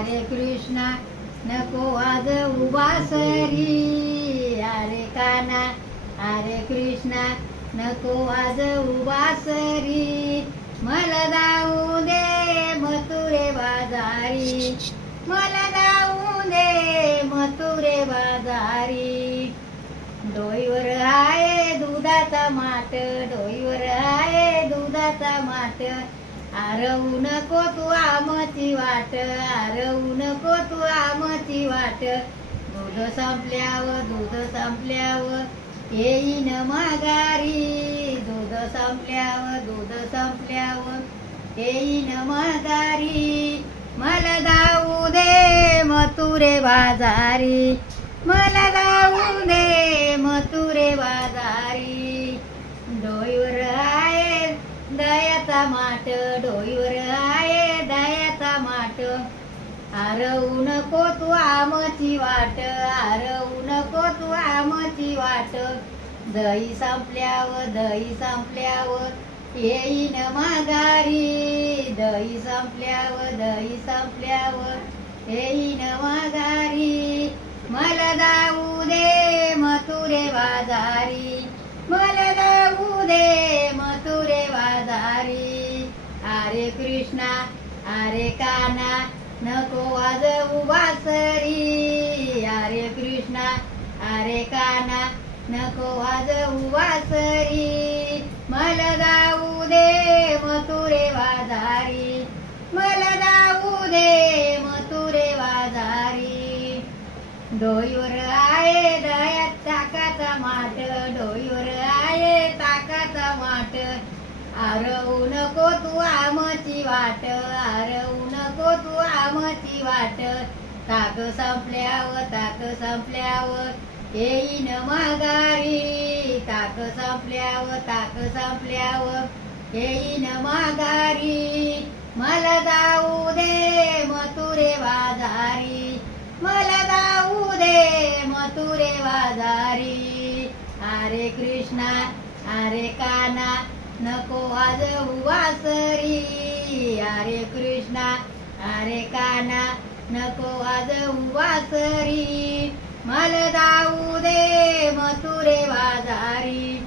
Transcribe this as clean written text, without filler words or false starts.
हरे कृष्णा नको आज उबासरी, हरे काना हरे कृष्णा नको आज उबासरी, मला जाऊ दे मथुरे बाजारी, मला जाऊ दे मथुरे बाजारी. डोईवर आहे दुधाचा माठ, डोईवर आहे दुधाचा माठ, आरवू नको तू आमची वाट, आरवू नको तू आमची वाट. दूध संपल्यावर दूध संपल्यावर येईन माघारी, दूध संपल्यावर दूध संपल्यावर येईन माघारी, मला जाऊ दे मथुरे बाजारी, मला जाऊ दे मथुरे बाजारी. डोईवर आहे दयाचा माठ, डोईवर आहे दयाचा माठ, आरवू नको तू आमची वाट, आरवू नको तू आमची वाट. दही संपल्यावर दही संपल्यावर येईन माघारी, दही संपल्यावर दही संपल्यावर येईन माघारी, मला जाऊ दे मथुरे बाजारी, मला जाऊ दे मथुरे बाजारी. हरे कृष्णा हरे काना नको आज उबासरी, हरे कृष्णा हरे काना नको आज उबासरी, मला जाऊ दे मथुरे बाजारी, मला जाऊ दे मथुरे बाजारी. डोईवर आहे दयात ताकाचा माठ, डोईवर आहे ताकाचा माठ, आरवू नको तू आमची वाट, आरवू नको तू आमची वाट. ताक संपल्यावर ताक संपल्यावर येईन माघारी, ताक संपल्यावर ताक संपल्यावर येईन माघारी, मला जाऊ दे मथुरे बाजारी, मला जाऊ दे मथुरे बाजारी. हरे कृष्णा हरे काना नको आज उबासरी, हरे कृष्णा हरे काना नको आज उबासरी, मला जाऊ दे मथुरे बाजारी.